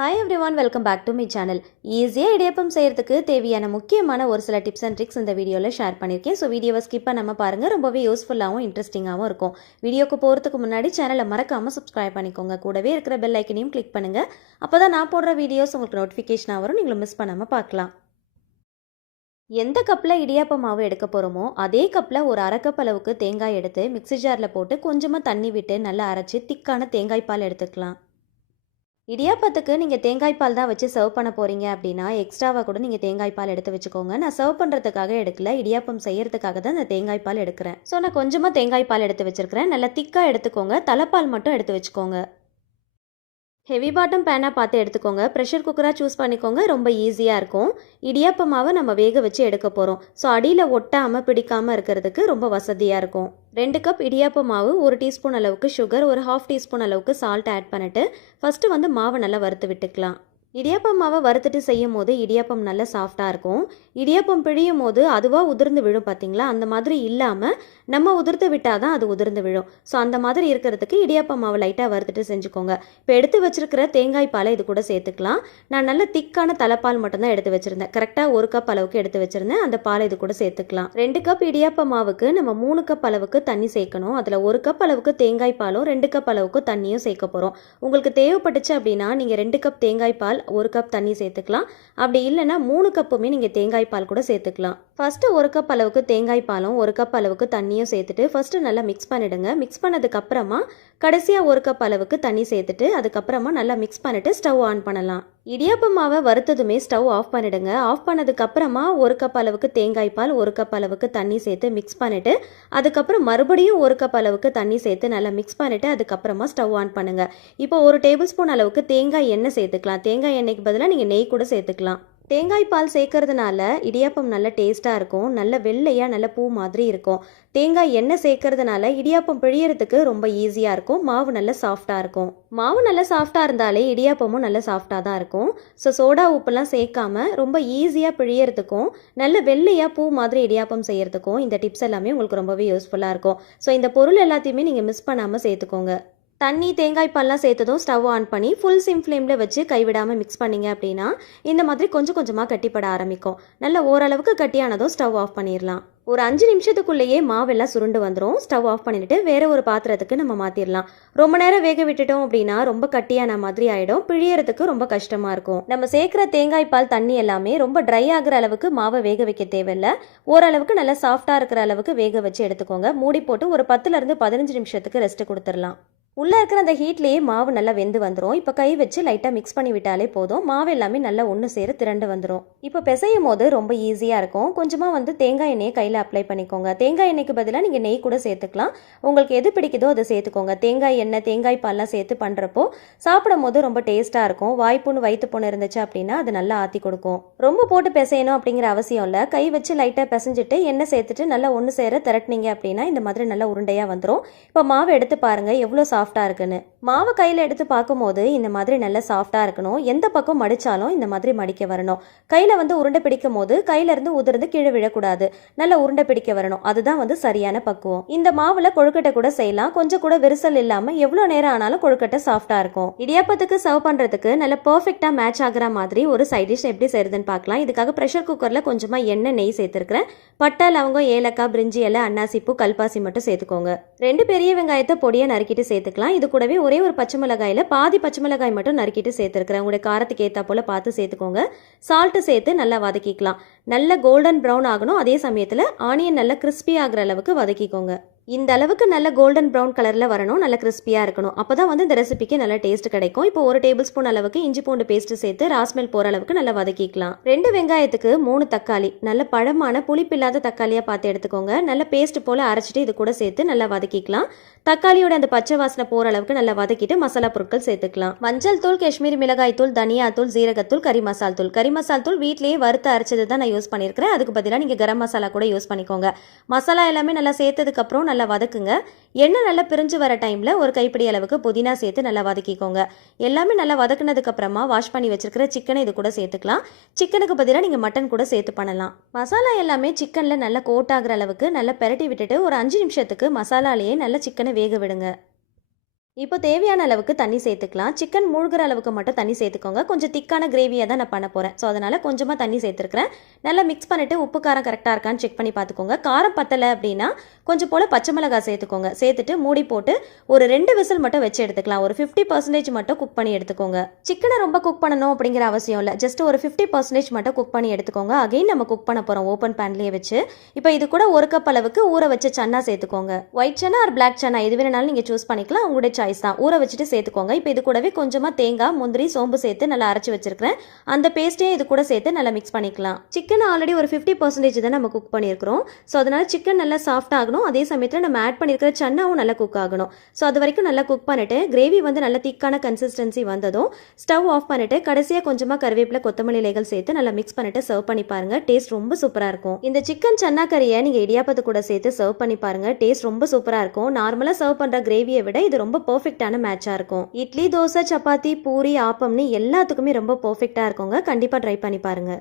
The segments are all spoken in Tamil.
Hi everyone, welcome back to my channel. ஈஸியாக இடியப்பம் செய்கிறதுக்கு தேவையான முக்கியமான ஒரு சில டிப்ஸ் அண்ட் ட்ரிக்ஸ் இந்த வீடியோவில் ஷேர் பண்ணியிருக்கேன். ஸோ வீடியோவை ஸ்கிப் பண்ணாமல் பாருங்கள், ரொம்பவே யூஸ்ஃபுல்லாகவும் இன்ட்ரெஸ்டிங்காகவும் இருக்கும். வீடியோக்கு போகிறதுக்கு முன்னாடி சேனலை மறக்காமல் சப்ஸ்கிரைப் பண்ணிக்கோங்க. கூடவே இருக்கிற பெல் ஐக்கனையும் கிளிக் பண்ணுங்கள். அப்போ தான் நான் போடுற வீடியோஸ் உங்களுக்கு நோட்டிஃபிகேஷனாக வரும், நீங்களும் மிஸ் பண்ணாமல் பார்க்கலாம். எந்த கப்பில் இடியாப்ப மாவு எடுக்க போகிறோமோ அதே கப்பில் ஒரு அரை கப் அளவுக்கு தேங்காய் எடுத்து மிக்ஸி ஜாரில் போட்டு கொஞ்சமாக தண்ணி விட்டு நல்லா அரைச்சி திக்கான தேங்காய் பால் எடுத்துக்கலாம். இடியாப்பத்துக்கு நீங்கள் தேங்காய் பால் தான் வச்சு சர்வ் பண்ண போகிறீங்க அப்படின்னா எக்ஸ்ட்ராவாக கூட நீங்கள் தேங்காய் பால் எடுத்து வச்சுக்கோங்க. நான் சர்வ் பண்ணுறதுக்காக எடுக்கல, இடியாப்பம் செய்யறதுக்காக தான் இந்த தேங்காய் பால் எடுக்கிறேன். ஸோ நான் கொஞ்சமாக தேங்காய் பால் எடுத்து வச்சுருக்கிறேன். நல்லா திக்காக எடுத்துக்கோங்க. தலைப்பால் மட்டும் எடுத்து வச்சுக்கோங்க. ஹெவி பாட்டம் பேனாக பார்த்து எடுத்துக்கோங்க. ப்ரெஷர் குக்கராக சூஸ் பண்ணிக்கோங்க, ரொம்ப ஈஸியாக இருக்கும். இடியாப்ப மாவை நம்ம வேக வச்சு எடுக்க போகிறோம். ஸோ அடியில் ஒட்டாமல் பிடிக்காமல் இருக்கிறதுக்கு ரொம்ப வசதியாக இருக்கும். 2 கப் இடியாப்ப மாவு, 1 டீஸ்பூன் அளவுக்கு சுகர், ஒரு 1/2 டீஸ்பூன் அளவுக்கு சால்ட் ஆட் பண்ணிட்டு ஃபஸ்ட்டு மாவை நல்லா வறுத்து விட்டுக்கலாம். இடியாப்பம் மாவை வறுத்துட்டு செய்யும் போது இடியாப்பம் நல்லா சாஃப்டாக இருக்கும். இடியாப்பம் பிழியும் போது அதுவாக உதிர்ந்து விழும் பார்த்தீங்களா, அந்த மாதிரி இல்லாமல் நம்ம உதிர்த்து விட்டால் தான் அது உதிர்ந்து விழும். ஸோ அந்த மாதிரி இருக்கிறதுக்கு இடியாப்பம் மாவை லைட்டாக வறுத்துட்டு செஞ்சுக்கோங்க. இப்போ எடுத்து வச்சிருக்கிற தேங்காய் பாலை இது கூட சேர்த்துக்கலாம். நான் நல்ல திக்கான தலைப்பால் மட்டும்தான் எடுத்து வச்சுருந்தேன். கரெக்டாக 1 கப் அளவுக்கு எடுத்து வச்சுருந்தேன். அந்த பாலை இது கூட சேர்த்துக்கலாம். 2 கப் இடியாப்ப மாவுக்கு நம்ம 3 கப் அளவுக்கு தண்ணி சேர்க்கணும். அதில் 1 கப் அளவுக்கு தேங்காய் பாலும் 2 கப் அளவுக்கு தண்ணியும் சேர்க்க போகிறோம். உங்களுக்கு தேவைப்பட்டுச்சு அப்படின்னா நீங்கள் 2 கப் தேங்காய் பால் 1 கப் தண்ணி சேர்த்துக்கலாம். அப்படி இல்லைன்னா 3 கப்புமே நீங்கள் தேங்காய் பால் கூட சேர்த்துக்கலாம். ஃபஸ்ட்டு 1 கப் அளவுக்கு தேங்காய் பாலும் 1 கப் அளவுக்கு தண்ணியும் சேர்த்துட்டு ஃபஸ்ட்டு நல்லா மிக்ஸ் பண்ணிவிடுங்க. மிக்ஸ் பண்ணதுக்கு அப்புறமா கடைசியாக 1 கப் அளவுக்கு தண்ணி சேர்த்துட்டு அதுக்கப்புறமா நல்லா மிக்ஸ் பண்ணிவிட்டு ஸ்டவ் ஆன் பண்ணலாம். இடியாப்ப மாவை வறுத்ததுமே ஸ்டவ் ஆஃப் பண்ணிவிடுங்க. ஆஃப் பண்ணதுக்கு அப்புறமா 1 கப் அளவுக்கு தேங்காய் பால் 1 கப் அளவுக்கு தண்ணி சேர்த்து மிக்ஸ் பண்ணிவிட்டு அதுக்கப்புறம் மறுபடியும் 1 கப் அளவுக்கு தண்ணி சேர்த்து நல்லா மிக்ஸ் பண்ணிவிட்டு அதுக்கப்புறமா ஸ்டவ் ஆன் பண்ணுங்கள். இப்போ 1 டேபிள் ஸ்பூன் அளவுக்கு தேங்காய் எண்ணெய் சேர்த்துக்கலாம். தேங்காய் எண்ணெய்க்கு பதிலாக நீங்கள் நெய் கூட சேர்த்துக்கலாம். தேங்காய் பால் சேர்க்கறதுனால இடியாப்பம் நல்ல டேஸ்ட்டாக இருக்கும். நல்ல வெள்ளையாக நல்ல பூ மாதிரி இருக்கும். தேங்காய் எண்ணெய் சேர்க்கறதுனால இடியாப்பம் பிழியறதுக்கு ரொம்ப ஈஸியாக இருக்கும். மாவு நல்ல சாஃப்டாக இருக்கும். மாவு நல்ல சாஃப்டாக இருந்தாலே இடியாப்பமும் நல்ல சாஃப்டாக தான் இருக்கும். ஸோ சோடா உப்புலாம் சேர்க்காம ரொம்ப ஈஸியாக பிழியறதுக்கும் நல்ல வெள்ளையாக பூ மாதிரி இடியாப்பம் செய்யறதுக்கும் இந்த டிப்ஸ் எல்லாமே உங்களுக்கு ரொம்பவே யூஸ்ஃபுல்லாக இருக்கும். ஸோ இந்த பொருள் எல்லாத்தையுமே நீங்கள் மிஸ் பண்ணாமல் சேர்த்துக்கோங்க. தண்ணி தேங்காய் பால்லாம் சேர்த்ததும் ஸ்டவ் ஆன் பண்ணி ஃபுல் சிம் ஃப்ளேமில் வச்சு கைவிடாமல் மிக்ஸ் பண்ணிங்க அப்படின்னா இந்த மாதிரி கொஞ்சம் கொஞ்சமாக கட்டிப்பட ஆரம்பிக்கும். நல்ல ஓரளவுக்கு கட்டியானதும் ஸ்டவ் ஆஃப் பண்ணிடலாம். ஒரு 5 நிமிஷத்துக்குள்ளேயே மாவெல்லாம் சுருண்டு வந்துடும். ஸ்டவ் ஆஃப் பண்ணிவிட்டு வேறு ஒரு பாத்திரத்துக்கு நம்ம மாற்றிடலாம். ரொம்ப நேரம் வேக விட்டுட்டோம் அப்படின்னா ரொம்ப கட்டியான மாதிரி ஆகிடும். பிழியறதுக்கு ரொம்ப கஷ்டமாக இருக்கும். நம்ம சேர்க்குற தேங்காய் பால் தண்ணி எல்லாமே ரொம்ப ட்ரை ஆகிற அளவுக்கு மாவை வேக வைக்க தேவையில்லை. ஓரளவுக்கு நல்லா சாஃப்டாக இருக்கிற அளவுக்கு வேக வச்சு எடுத்துக்கோங்க. மூடி போட்டு ஒரு 10லேருந்து 15 நிமிஷத்துக்கு ரெஸ்ட் கொடுத்துடலாம். உள்ளே இருக்கிற அந்த ஹீட்லேயே மாவு நல்லா வெந்து வந்துடும். இப்போ கை வச்சு லைட்டாக மிக்ஸ் பண்ணி விட்டாலே போதும். மாவு எல்லாமே நல்லா ஒன்று சேர திரண்டு வந்துடும். இப்போ பிசையும் போது ரொம்ப ஈஸியாக இருக்கும். கொஞ்சமாக தேங்காய் எண்ணெயை கையில் அப்ளை பண்ணிக்கோங்க. தேங்காய் எண்ணெய்க்கு பதிலாக நீங்கள் நெய் கூட சேர்த்துக்கலாம். உங்களுக்கு எது பிடிக்குதோ அதை சேர்த்துக்கோங்க. தேங்காய் எண்ணெய் தேங்காய் பால்லாம் சேர்த்து பண்ணுறப்போ சாப்பிடும் போது ரொம்ப டேஸ்ட்டாக இருக்கும். வாய்ப்புண்ணு வயிற்று புண்ணு இருந்துச்சு அப்படின்னா அது நல்லா ஆற்றி கொடுக்கும். ரொம்ப போட்டு பிசையணும் அப்படிங்கிற அவசியம் இல்லை. கை வச்சு லைட்டாக பிசைஞ்சிட்டு எண்ணெய் சேர்த்துட்டு நல்லா ஒன்று சேர திரட்டினீங்க அப்படின்னா இந்த மாதிரி நல்லா உருண்டையாக வந்துடும். இப்போ மாவு எடுத்து பாருங்கள் எவ்வளோ சாஃப்டாக இருக்குன்னு. மாவு கையில் எடுத்து பார்க்கும்போது இந்த மாதிரி நல்லா சாஃப்டாக இருக்கணும். எந்த பக்கம் மடித்தாலும் இந்த மாதிரி மடிக்க வரணும். கையில் உருண்டை பிடிக்கும் போது கையிலேருந்து உதிர்ந்து கீழே விழக்கூடாது. நல்லா உருண்டை பிடிக்க வரணும். அதுதான் சரியான பக்குவம். இந்த மாவில் கொழுக்கட்டை கூட செய்யலாம். கொஞ்சம் கூட விரிசல் இல்லாமல் எவ்வளோ நேரம் ஆனாலும் கொழுக்கட்டை சாஃப்டாக இருக்கும். இடியாப்பத்துக்கு சர்வ் பண்ணுறதுக்கு நல்லா பர்ஃபெக்டாக மேட்ச் ஆகிற மாதிரி ஒரு சைட் டிஷ் எப்படி செய்யுதுன்னு பார்க்கலாம். இதுக்காக ப்ரெஷர் குக்கரில் கொஞ்சமாக எண்ணெய் நெய் சேர்த்துருக்கிறேன். பட்டை லவங்கம் ஏலக்காய் பிரிஞ்சி இலை அன்னாசிப்பூ கல்பாசி மட்டும் சேர்த்துக்கோங்க. 2 பெரிய வெங்காயத்தை பொடியாக நறுக்கிட்டு சேர்த்துக்கலாம். இது கூடவே ஒரே ஒரு பச்சை மிளகாயில் பாதி பச்சை மிளகாய் மட்டும் நறுக்கிட்டு சேர்த்துருக்கிறேன். உங்களுடைய காரத்துக்கு ஏற்றா போல் பார்த்து சேர்த்துக்கோங்க. சால்ட்டு சேர்த்து நல்லா வதக்கிக்கலாம். நல்ல கோல்டன் ப்ரௌன் ஆகணும். அதே சமயத்தில் ஆனியன் நல்லா கிறிஸ்பி ஆகிற அளவுக்கு வதக்கிக்கோங்க. இந்த அளவுக்கு நல்ல கோல்டன் ப்ரௌன் கலரில் வரணும். நல்ல கிறிஸ்பியாக இருக்கணும். அப்போ தான் இந்த ரெசிபிக்கு நல்ல டேஸ்ட் கிடைக்கும். இப்போ 1 டேபிள் ஸ்பூன் அளவுக்கு இஞ்சி பூண்டு பேஸ்ட்டு சேர்த்து ராஸ்மெல் போகிற அளவுக்கு நல்லா வதக்கிக்கலாம். 2 வெங்காயத்துக்கு 3 தக்காளி, நல்ல பழமான புளிப்பில்லாத தக்காளியாக பார்த்து எடுத்துக்கோங்க. நல்ல பேஸ்ட் போல் அரைச்சிட்டு இது கூட சேர்த்து நல்லா வதக்கிக்கலாம். தக்காளியோட அந்த பச்சை வாசனை போகிற அளவுக்கு நல்லா வதக்கிட்டு மசாலா பொருட்கள் சேர்த்துக்கலாம். மஞ்சள் தூள், காஷ்மீரி மிளகாய் தூள், தனியா தூள், ஜீரகத்தூள், கறி மசால் தூள். கறி மசால் தூள் வீட்லேயே வறுத்து அரைச்சது தான் நான் யூஸ் பண்ணியிருக்கிறேன். அதுக்கு பதிலாக நீங்கள் கரம் மசாலா கூட யூஸ் பண்ணிக்கோங்க. மசாலா எல்லாமே நல்லா சேர்த்ததுக்கப்புறம் நல்லா வதக்குங்க. எண்ணெய் நல்லா பிரிஞ்சு வர டைமில் ஒரு கைப்பிடி அளவுக்கு புதினா சேர்த்து நல்லா வதக்கிக்கோங்க. எல்லாமே நல்லா வதக்குனதுக்கு அப்புறமா வாஷ் பண்ணி வச்சிருக்கிற சிக்கனை இது கூட சேர்த்துக்கலாம். சிக்கனுக்கு பதிலாக நீங்கள் மட்டன் கூட சேர்த்து பண்ணலாம். மசாலா எல்லாமே சிக்கனில் நல்லா கோட் ஆகிற அளவுக்கு நல்லா பெரட்டி விட்டுட்டு ஒரு 5 நிமிஷத்துக்கு மசாலாலேயே நல்லா சிக்கனை வேக விடுங்க. இப்போ தேவையான அளவுக்கு தண்ணி சேர்த்துக்கலாம். சிக்கன் மூழ்கிற அளவுக்கு மட்டும் தண்ணி சேர்த்துக்கோங்க. கொஞ்சம் திக்கான கிரேவியாக தான் நான் பண்ண போகிறேன். ஸோ அதனால் கொஞ்சமாக தண்ணி சேர்த்துருக்கிறேன். நல்லா மிக்ஸ் பண்ணிவிட்டு உப்பு காரம் கரெக்டாக இருக்கான்னு செக் பண்ணி பார்த்துக்கோங்க. காரம் பத்தலை அப்படின்னா கொஞ்சம் போல் பச்சை மிளகாய் சேர்த்துக்கோங்க. சேர்த்துட்டு மூடி போட்டு ஒரு 2 விசில் மட்டும் வச்சு எடுத்துக்கலாம். ஒரு 50% மட்டும் குக் பண்ணி எடுத்துக்கோங்க. சிக்கனை ரொம்ப குக் பண்ணணும் அப்படிங்கிற அவசியம் இல்லை. ஜஸ்ட் ஒரு 50% மட்டும் குக் பண்ணி எடுத்துக்கோங்க. அகைன் நம்ம குக் பண்ண போகிறோம் ஓப்பன் பேன்லேயே வச்சு. இப்போ இது கூட 1 கப் அளவுக்கு ஊற வச்ச சன்னா சேர்த்துக்கோங்க. White chana or black chana எது வேணாலும் நீங்கள் சூஸ் பண்ணிக்கலாம். உங்களுடைய சாய்ஸ் தான். ஊற வச்சுட்டு சேர்த்துக்கோங்க. இப்போ இது கூடவே கொஞ்சமாக தேங்காய், முந்திரி, சோம்பு சேர்த்து நல்லா அரைச்சி வச்சிருக்கிறேன். அந்த பேஸ்ட்டையும் இது கூட சேர்த்து நல்லா மிக்ஸ் பண்ணிக்கலாம். சிக்கன் ஆல்ரெடி ஒரு 50% தான் நம்ம குக் பண்ணியிருக்கிறோம். ஸோ அதனால சிக்கன் நல்லா சாஃப்ட் ஆகணும். அதே சமயத்தில் நம்ம ஆட் பண்ணியிருக்கிற சன்னாவும் நல்லா குக் ஆகணும். ஸோ அது வரைக்கும் நல்லா குக் பண்ணிட்டு கிரேவி வந்து நல்ல திக்கான கன்சிஸ்டன்சி வந்ததும் ஸ்டவ் ஆஃப் பண்ணிட்டு கடைசியாக கொஞ்சமாக கருவேப்பிலை, கொத்தமல்லி இலைகள் சேர்த்து நல்லா மிக்ஸ் பண்ணிட்டு சர்வ் பண்ணி பாருங்க. டேஸ்ட் ரொம்ப சூப்பராக இருக்கும். இந்த சிக்கன் சன்னா கறியை நீங்கள் இடியாப்பத்து கூட சேர்த்து சர்வ் பண்ணி பாருங்க. டேஸ்ட் ரொம்ப சூப்பராக இருக்கும். நார்மலாக சர்வ் பண்ணுற கிரேவியை விட இது ரொம்ப பர்ஃபெக்டான மேட்சாக இருக்கும். இட்லி, தோசை, சப்பாத்தி, பூரி, ஆப்பம்னு எல்லாத்துக்குமே ரொம்ப பர்ஃபெக்டாக இருக்குங்க. கண்டிப்பாக ட்ரை பண்ணி பாருங்க.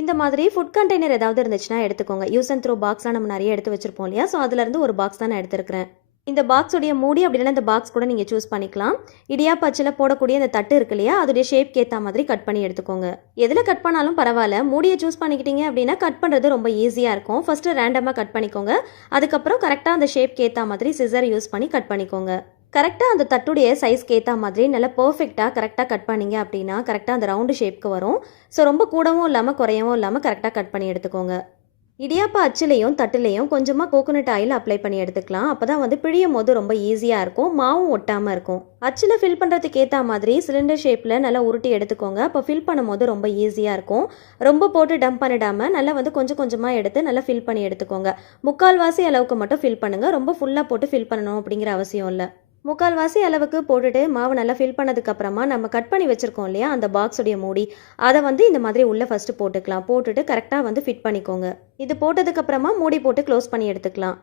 இந்த மாதிரி ஃபுட் கண்டெய்னர் ஏதாவது இருந்துச்சுன்னா எடுத்துக்கோங்க. யூஸ் அண்ட் த்ரோ பாக்ஸ்லாம் நம்ம நிறைய எடுத்து வச்சிருப்போம் இல்லையா? ஸோ அதுலேருந்து ஒரு பாக்ஸ் தான் நான் எடுத்துருக்கிறேன். இந்த பாக்ஸுடைய மூடி அப்படின்னா இந்த பாக்ஸ் கூட நீங்கள் சூஸ் பண்ணிக்கலாம். இடியாப்ப அச்சில் போடக்கூடிய இந்த தட்டு இருக்கு இல்லையா? அதோடைய ஷேப்க்கு ஏற்ற மாதிரி கட் பண்ணி எடுத்துக்கோங்க. எதில் கட் பண்ணாலும் பரவாயில்ல. மூடியை சூஸ் பண்ணிக்கிட்டீங்க அப்படின்னா கட் பண்ணுறது ரொம்ப ஈஸியாக இருக்கும். ஃபஸ்ட்டு ரேண்டமாக கட் பண்ணிக்கோங்க. அதுக்கப்புறம் கரெக்டாக அந்த ஷேப்க்கு ஏற்ற மாதிரி சிசர் யூஸ் பண்ணி கட் பண்ணிக்கோங்க. கரெக்டாக அந்த தட்டுடைய சைஸ்க்கு ஏற்ற மாதிரி நல்லா பர்ஃபெக்டாக கரெக்டாக கட் பண்ணிங்க அப்படின்னா கரெக்டாக அந்த ரவுண்டு ஷேப்க்கு வரும். ஸோ ரொம்ப கூடவும் இல்லாமல் குறையவும் இல்லாமல் கரெக்டாக கட் பண்ணி எடுத்துக்கோங்க. இடியாப்பா அச்சுலையும் தட்டுலையும் கொஞ்சமாக கோகோனட் ஆயில் அப்ளை பண்ணி எடுத்துக்கலாம். அப்போ தான் வந்து பிழியும் போது ரொம்ப ஈஸியாக இருக்கும். மாவும் ஒட்டாமல் இருக்கும். அச்சில் ஃபில் பண்ணுறதுக்கு ஏற்ற மாதிரி சிலிண்டர் ஷேப்பில் நல்லா உருட்டி எடுத்துக்கோங்க. அப்போ ஃபில் பண்ணும் போது ரொம்ப ஈஸியாக இருக்கும். ரொம்ப போட்டு டம்ப் பண்ணிடாமல் நல்லா வந்து கொஞ்சம் கொஞ்சமாக எடுத்து நல்லா ஃபில் பண்ணி எடுத்துக்கோங்க. 3/4 அளவுக்கு மட்டும் ஃபில் பண்ணுங்கள். ரொம்ப ஃபுல்லாக போட்டு ஃபில் பண்ணணும் அப்படிங்கிற அவசியம் இல்லை. 3/4 அளவுக்கு போட்டுட்டு மாவு நல்லா ஃபில் பண்ணதுக்கப்புறமா நம்ம கட் பண்ணி வச்சுருக்கோம் இல்லையா அந்த பாக்ஸுடைய மூடி, அதை வந்து இந்த மாதிரி உள்ளே ஃபஸ்ட்டு போட்டுக்கலாம். போட்டுட்டு கரெக்டாக வந்து ஃபிட் பண்ணிக்கோங்க. இது போட்டதுக்கப்புறமா மூடி போட்டு க்ளோஸ் பண்ணி எடுத்துக்கலாம்.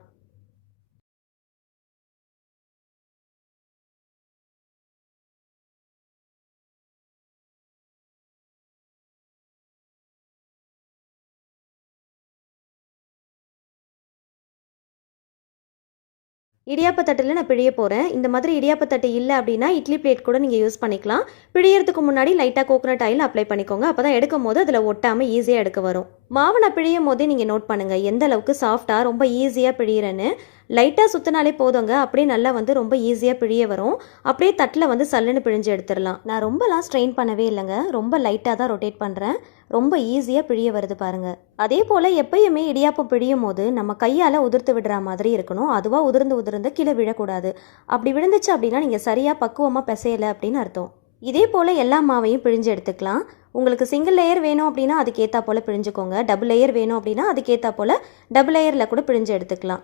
இடியாப்ப தட்டில் நான் பிழிய போகிறேன். இந்த மாதிரி இடியாப்ப தட்டு இல்லை அப்படின்னா இட்லி பிளேட் கூட நீங்கள் யூஸ் பண்ணிக்கலாம். பிழியறதுக்கு முன்னாடி லைட்டாக கோகோனட் ஆயில் அப்ளை பண்ணிக்கோங்க. அப்போ தான் எடுக்கும் போது அதில் ஒட்டாமல் ஈஸியாக எடுக்க வரும். மாவு நான் பிழியும் போதே நீங்கள் நோட் பண்ணுங்கள் எந்த அளவுக்கு சாஃப்டாக ரொம்ப ஈஸியாக பிழியிறேன்னு. லைட்டாக சுற்றினாலே போதுங்க. அப்படியே நல்லா வந்து ரொம்ப ஈஸியாக பிழிய வரும். அப்படியே தட்டில் வந்து சல்லுன்னு பிழிஞ்சு எடுத்துடலாம். நான் ரொம்பலாம் ஸ்ட்ரெயின் பண்ணவே இல்லைங்க. ரொம்ப லைட்டாக தான் ரொட்டேட் பண்ணுறேன். ரொம்ப ஈஸியாக பிழிய வருது பாருங்கள். அதே போல் எப்பயுமே இடியாப்பம் பிழியும் போது நம்ம கையால் உதிர்த்து விடுற மாதிரி இருக்கணும். அதுவாக உதிர்ந்து கீழே விழக்கூடாது. அப்படி விழுந்துச்சு அப்படின்னா நீங்கள் சரியாக பக்குவமாக பிசையலை அப்படின்னு அர்த்தம். இதே போல் எல்லா மாவையும் பிழிஞ்சு எடுத்துக்கலாம். உங்களுக்கு சிங்கிள் லேயர் வேணும் அப்படின்னா அதுக்கேற்றா போல் பிழிஞ்சுக்கோங்க. டபுள் லேயர் வேணும் அப்படின்னா அதுக்கேற்றா போல் டபுள் லேயரில் கூட பிழிஞ்சு எடுத்துக்கலாம்.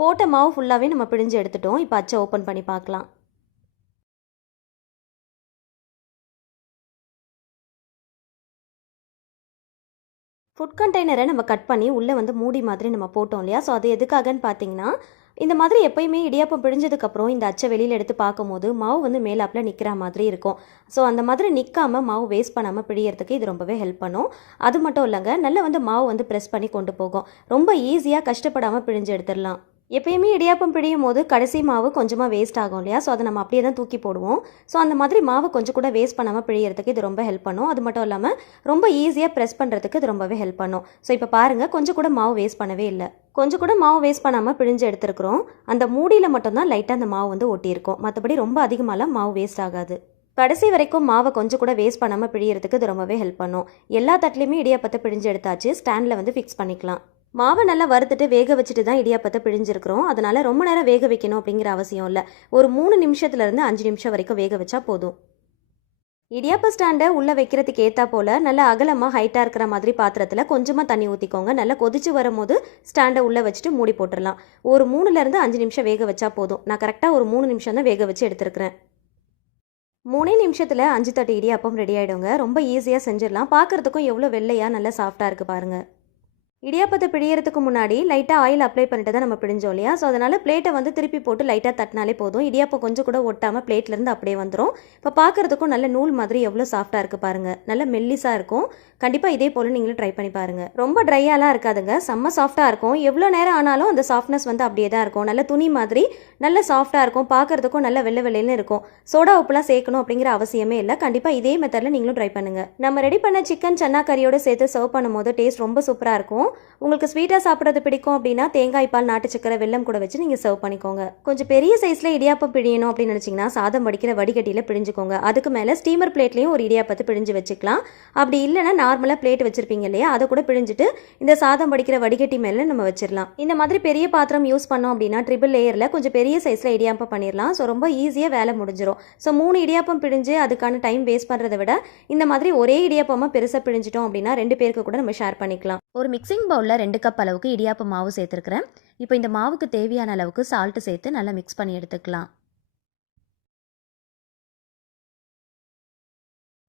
போட்ட மாவு ஃபுல்லாகவே நம்ம பிழிஞ்சு எடுத்துட்டோம். இப்போ அச்சை ஓப்பன் பண்ணி பார்க்கலாம். ஃபுட் கண்டெய்னரை நம்ம கட் பண்ணி உள்ளே வந்து மூடி மாதிரி நம்ம போட்டோம் இல்லையா? ஸோ அது எதுக்காகன்னு பார்த்தீங்கன்னா இந்த மாதிரி எப்பயுமே இடியாப்பம் பிழிஞ்சதுக்கப்புறம் இந்த அச்சை வெளியில் எடுத்து பார்க்கும்போது மாவு வந்து மேலாப்பில் நிற்கிற மாதிரி இருக்கும். ஸோ அந்த மாதிரி நிற்காமல் மாவு வேஸ்ட் பண்ணாமல் பிழியறதுக்கு இது ரொம்பவே ஹெல்ப் பண்ணும். அது மட்டும் இல்லைங்க, நல்லா வந்து மாவு வந்து ப்ரெஸ் பண்ணி கொண்டு போகும். ரொம்ப ஈஸியாக கஷ்டப்படாமல் பிழிஞ்சு எடுத்துடலாம். எப்பயுமே இடியாப்பம் பிழியும் போது கடைசி மாவு கொஞ்சமாக வேஸ்ட் ஆகும் இல்லையா? ஸோ அதை நம்ம அப்படியே தான் தூக்கி போடுவோம். ஸோ அந்த மாதிரி மாவு கொஞ்சம் கூட வேஸ்ட் பண்ணாமல் பிழியறதுக்கு இது ரொம்ப ஹெல்ப் பண்ணும். அது மட்டும் இல்லாமல் ரொம்ப ஈஸியாக ப்ரெஸ் பண்ணுறதுக்கு இது ரொம்பவே ஹெல்ப் பண்ணும். ஸோ இப்போ பாருங்கள், கொஞ்சம் கூட மாவு வேஸ்ட் பண்ணவே இல்லை. கொஞ்சம் கூட மாவு வேஸ்ட் பண்ணாமல் பிழிஞ்சு எடுத்துருக்குறோம். அந்த மூடியில் மட்டும்தான் லைட்டாக அந்த மாவு வந்து ஒட்டியிருக்கும். மற்றபடி ரொம்ப அதிகமாகலாம் மாவு வேஸ்ட் ஆகாது. கடைசி வரைக்கும் மாவை கொஞ்சம் கூட வேஸ்ட் பண்ணாமல் பிழியறதுக்கு இது ரொம்பவே ஹெல்ப் பண்ணும். எல்லா தட்டிலையுமே இடியாப்பத்தை பிழிஞ்சு எடுத்தாச்சு. ஸ்டாண்டில் வந்து ஃபிக்ஸ் பண்ணிக்கலாம். மாவை நல்லா வறுத்துட்டு வேக வச்சுட்டு தான் இடியாப்பத்தை பிழிஞ்சிருக்கிறோம். அதனால் ரொம்ப நேரம் வேக வைக்கணும் அப்படிங்கிற அவசியம் இல்லை. ஒரு 3 நிமிஷத்துலேருந்து 5 நிமிஷம் வரைக்கும் வேக வச்சா போதும். இடியாப்ப ஸ்டாண்டை உள்ளே வைக்கிறதுக்கு ஏற்றா போல் நல்லா அகலமாக ஹைட்டாக இருக்கிற மாதிரி பாத்திரத்தில் கொஞ்சமாக தண்ணி ஊற்றிக்கோங்க. நல்லா கொதிச்சு வரும்போது ஸ்டாண்டை உள்ளே வச்சுட்டு மூடி போட்டுடலாம். ஒரு 3லேருந்து 5 நிமிஷம் வேக வச்சா போதும். நான் கரெக்டாக ஒரு 3 நிமிஷம் தான் வேக வச்சு எடுத்துருக்கிறேன். 3 நிமிஷத்தில் 5 தட்டு இடியாப்பம் ரெடி ஆகிடுங்க. ரொம்ப ஈஸியாக செஞ்சிடலாம். பார்க்குறதுக்கும் எவ்வளோ வெள்ளையாக நல்லா சாஃப்டாக இருக்குது பாருங்கள். இடியாப்பத்தை பிழியறதுக்கு முன்னாடி லைட்டாக ஆயில் அப்ளை பண்ணிட்டு தான் நம்ம பிழிஞ்சோம் இல்லையா? ஸோ அதனால் பிளேட்டை வந்து திருப்பி போட்டு லைட்டாக தட்டினாலே போதும். இடியாப்பம் கொஞ்சம் கூட ஒட்டாமல் பிளேட்லேருந்து அப்படியே வந்துடும். இப்போ பார்க்குறதுக்கும் நல்ல நூல் மாதிரி எவ்வளோ சாஃப்டாக இருக்குது பாருங்கள். நல்ல மெல்லிஸாக இருக்கும். கண்டிப்பாக இதே போல் நீங்களும் ட்ரை பண்ணி பாருங்கள். ரொம்ப ட்ரையாலாம் இருக்காதுங்க, செம்ம சாஃப்டாக இருக்கும். எவ்வளோ நேரம் ஆனாலும் அந்த சாஃப்ட்னஸ் வந்து அப்படியே தான் இருக்கும். நல்ல துணி மாதிரி நல்ல சாஃப்டாக இருக்கும். பார்க்குறதுக்கும் நல்ல வெள்ளை வெள்ளைன்னு இருக்கும். சோடா உப்புலாம் சேர்க்கணும் அப்படிங்கிற அவசியமே இல்லை. கண்டிப்பாக இதே மெத்தடில் நீங்களும் ட்ரை பண்ணுங்கள். நம்ம ரெடி பண்ண சிக்கன் சன்னா கறியோடு சேர்த்து சர்வ் பண்ணும்போது டேஸ்ட் ரொம்ப சூப்பராக இருக்கும். உங்களுக்கு ஸ்வீட்டாக சாப்பிட்றது பிடிக்கும் அப்படின்னா தேங்காய் பால், நாட்டு சக்கரை, வெல்லம் கூட வச்சு நீங்கள் சர்வ் பண்ணிக்கோங்க. கொஞ்சம் பெரிய சைஸில் இடியாப்பம் பிழியணும் அப்படின்னு நினச்சிங்கன்னா சாதம் வடிக்கிற வடிகட்டியில் பிழிஞ்சுக்கோங்க. அதுக்கு மேலே ஸ்டீமர் பிளேட்லேயும் ஒரு இடியாப்பத்தை பிழிஞ்சு வச்சுக்கலாம். அப்படி இல்லைன்னா நார்மலாக பிளேட் வச்சுருப்பீங்க இல்லையா, அதை கூட பிழிஞ்சிட்டு இந்த சாதம் வடிக்கிற வடிகட்டி மேலே நம்ம வச்சிடலாம். இந்த மாதிரி பெரிய பாத்திரம் யூஸ் பண்ணோம் அப்படின்னா ட்ரிபிள் லேயரில் கொஞ்சம் பெரிய சைஸில் இடியாப்பம் பண்ணிடலாம். ஸோ ரொம்ப ஈஸியாக வேலை முடிஞ்சிடும். ஸோ 3 இடியாப்பம் பிழிஞ்சு அதுக்கான டைம் வேஸ்ட் பண்ணுறதை விட இந்த மாதிரி ஒரே இடியாப்பமாக பெருசாக பிழிஞ்சிட்டோம் அப்படின்னா 2 பேருக்கு கூட நம்ம ஷேர் பண்ணிக்கலாம். ஒரு மிக்சிங் பவுலில் 2 கப் அளவுக்கு இடியாப்ப மாவு சேர்த்துருக்கிறேன். இப்போ இந்த மாவுக்கு தேவையான அளவுக்கு சால்ட்டு சேர்த்து நல்லா மிக்ஸ் பண்ணி எடுத்துக்கலாம்.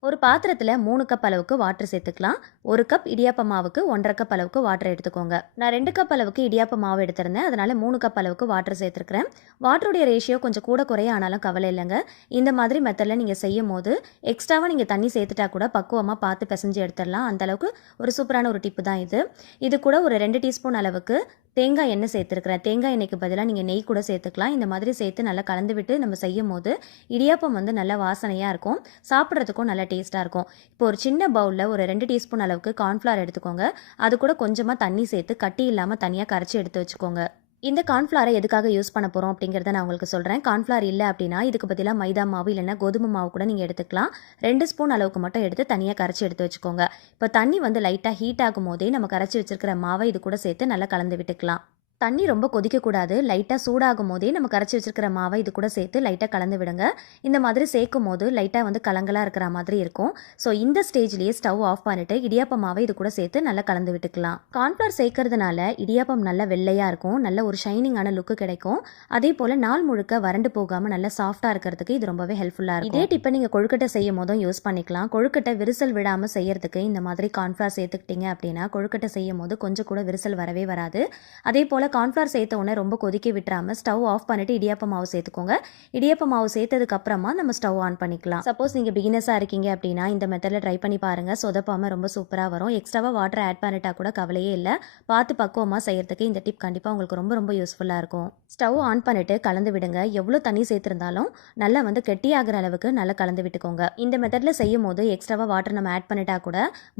ஒரு பாத்திரத்தில் 3 கப் அளவுக்கு வாட்டர் சேர்த்துக்கலாம். 1 கப் இடியாப்ப மாவுக்கு 1.5 கப் அளவுக்கு வாட்டர் எடுத்துக்கோங்க. நான் 2 கப் அளவுக்கு இடியாப்ப மாவு எடுத்திருந்தேன், அதனால 3 கப் அளவுக்கு வாட்டர் சேர்த்துருக்கிறேன். வாட்டருடைய ரேஷியோ கொஞ்சம் கூட குறைய ஆனாலும் கவலை இல்லைங்க. இந்த மாதிரி மெத்தடில் நீங்கள் செய்யும் போது எக்ஸ்ட்ராவாக நீங்கள் தண்ணி சேர்த்துட்டா கூட பக்குவமாக பார்த்து பிசைஞ்சு எடுத்துடலாம். அந்தளவுக்கு ஒரு சூப்பரான ஒரு டிப்பு தான் இது. இது கூட ஒரு 2 டீஸ்பூன் அளவுக்கு தேங்காய் எண்ணெய் சேர்த்துருக்கிறேன். தேங்காய் எண்ணெய்க்கு பதிலாக நீங்கள் நெய் கூட சேர்த்துக்கலாம். இந்த மாதிரி சேர்த்து நல்லா கலந்து விட்டு நம்ம செய்யும் போது இடியாப்பம் வந்து நல்லா வாசனையாக இருக்கும், சாப்பிட்றதுக்கும் நல்லா டேஸ்ட்டாக இருக்கும். இப்போ ஒரு சின்ன பவுலில் ஒரு 2 டீஸ்பூன் அளவுக்கு கார்ன்ஃப்ளவர் எடுத்துக்கோங்க. அது கூட கொஞ்சமாக தண்ணி சேர்த்து கட்டி இல்லாமல் தனியாக கரைச்சி எடுத்து வச்சுக்கோங்க. இந்த கார்ன்ஃப்ளவரை எதுக்காக யூஸ் பண்ண போகிறோம் அப்படிங்கிறத நான் உங்களுக்கு சொல்கிறேன். கார்ன்ஃப்ளவர் இல்லை அப்படின்னா இதுக்கு பதிலாக மைதா மாவு இல்லைன்னா கோதுமை மாவு கூட நீங்கள் எடுத்துக்கலாம். 2 ஸ்பூன் அளவுக்கு மட்டும் எடுத்து தனியாக கரைச்சி எடுத்து வச்சுக்கோங்க. இப்போ தண்ணி வந்து லைட்டாக ஹீட் ஆகும் போதே நம்ம கரைச்சி வச்சிருக்கிற மாவை இது கூட சேர்த்து நல்லா கலந்து விட்டுக்கலாம். தண்ணி ரொம்ப கொதிக்கக்கூடாது. லைட்டாக சூடாகும் போதே நம்ம கரைச்சி வச்சிருக்கிற மாவை இது கூட சேர்த்து லைட்டாக கலந்து விடுங்க. இந்த மாதிரி சேர்க்கும் போது லைட்டாக வந்து கலங்கலாக இருக்கிற மாதிரி இருக்கும். ஸோ இந்த ஸ்டேஜ்லேயே ஸ்டவ் ஆஃப் பண்ணிட்டு இடியாப்ப மாவை இது கூட சேர்த்து நல்லா கலந்து விட்டுக்கலாம். கார்ன்ஃப்ளவர் சேர்க்கறதுனால இடியாப்பம் நல்லா வெள்ளையாக இருக்கும், நல்ல ஒரு ஷைனிங்கான லுக்கு கிடைக்கும். அதே போல் நாள் முழுக்க வறண்டு போகாமல் நல்லா சாஃப்டாக இருக்கிறதுக்கு இது ரொம்பவே ஹெல்ப்ஃபுல்லாக இருக்கும். இதே டிப்பை நீங்கள் கொழுக்கட்டை செய்யும் போதும் யூஸ் பண்ணிக்கலாம். கொழுக்கட்டை விரிசல் விடாமல் செய்யறதுக்கு இந்த மாதிரி கார்ன்ஃப்ளவர் சேர்த்துக்கிட்டீங்க அப்படின்னா கொழுக்கட்டை செய்யும் போது கொஞ்சம் கூட விரிசல் வரவே வராது. அதே போல் கார்ன்ஃப்ளவர் சேர்த்த உடனே ரொம்ப கொதிக்க விட்டுறாமல் ஸ்டவ் ஆஃப் பண்ணிட்டு இடியாப்ப மாவு சேர்த்துக்கோங்க. இடியாப்ப மாவு சேர்த்ததுக்கு அப்புறமா நம்ம ஸ்டவ் ஆன் பண்ணிக்கலாம். சப்போஸ் நீங்கள் பிகினஸாக இருக்கீங்க அப்படின்னா இந்த மெத்தடில் ட்ரை பண்ணி பாருங்கள். சொதப்பாமல் ரொம்ப சூப்பராக வரும். எக்ஸ்ட்ராவாக வாட்டர் ஆட் பண்ணிட்டா கூட கவலையே இல்லை. பார்த்து பக்குவமாக செய்யறதுக்கு இந்த டிப் கண்டிப்பாக உங்களுக்கு ரொம்ப ரொம்ப யூஸ்ஃபுல்லாக இருக்கும். ஸ்டவ் ஆன் பண்ணிட்டு கலந்து விடுங்க. எவ்வளோ தண்ணி சேர்த்துருந்தாலும் நல்லா வந்து கெட்டியாகிற அளவுக்கு நல்லா கலந்து விட்டுக்கோங்க. இந்த மெத்தடில் செய்யும் போது எக்ஸ்ட்ராவாக வாட்டர் நம்ம ஆட் பண்ணிட்டா கூட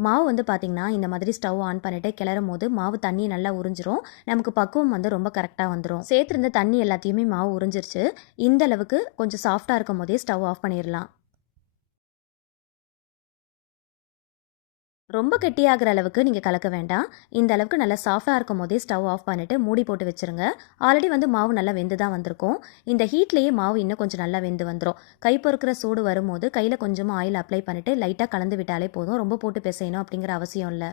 மாவு வந்து பார்த்தீங்கன்னா இந்த மாதிரி ஸ்டவ் ஆன் பண்ணிட்டு கிளறும் போது மாவு தண்ணி நல்லா உறிஞ்சிரும். நமக்கு பக்குவம் வந்து ரொம்ப கரெக்டாக வந்துடும். சேர்த்துருந்த தண்ணி எல்லாத்தையுமே மாவு உறிஞ்சிருச்சு. இந்த அளவுக்கு கொஞ்சம் சாஃப்டாக இருக்கும் போதே ஸ்டவ் ஆஃப் பண்ணிடலாம். ரொம்ப கெட்டியாகிற அளவுக்கு நீங்கள் கலக்க வேண்டாம். இந்த அளவுக்கு நல்லா சாஃப்டாக இருக்கும் போதே ஸ்டவ் ஆஃப் பண்ணிவிட்டு மூடி போட்டு வச்சுருங்க. ஆல்ரெடி வந்து மாவு நல்லா வெந்து தான் வந்திருக்கும். இந்த ஹீட்லேயே மாவு இன்னும் கொஞ்சம் நல்லா வெந்து வந்துடும். கை பொறுக்கிற சூடு வரும்போது கையில் கொஞ்சமாக ஆயில் அப்ளை பண்ணிவிட்டு லைட்டாக கலந்து விட்டாலே போதும். ரொம்ப போட்டு பிசையணும் அப்படிங்கிற அவசியம் இல்லை.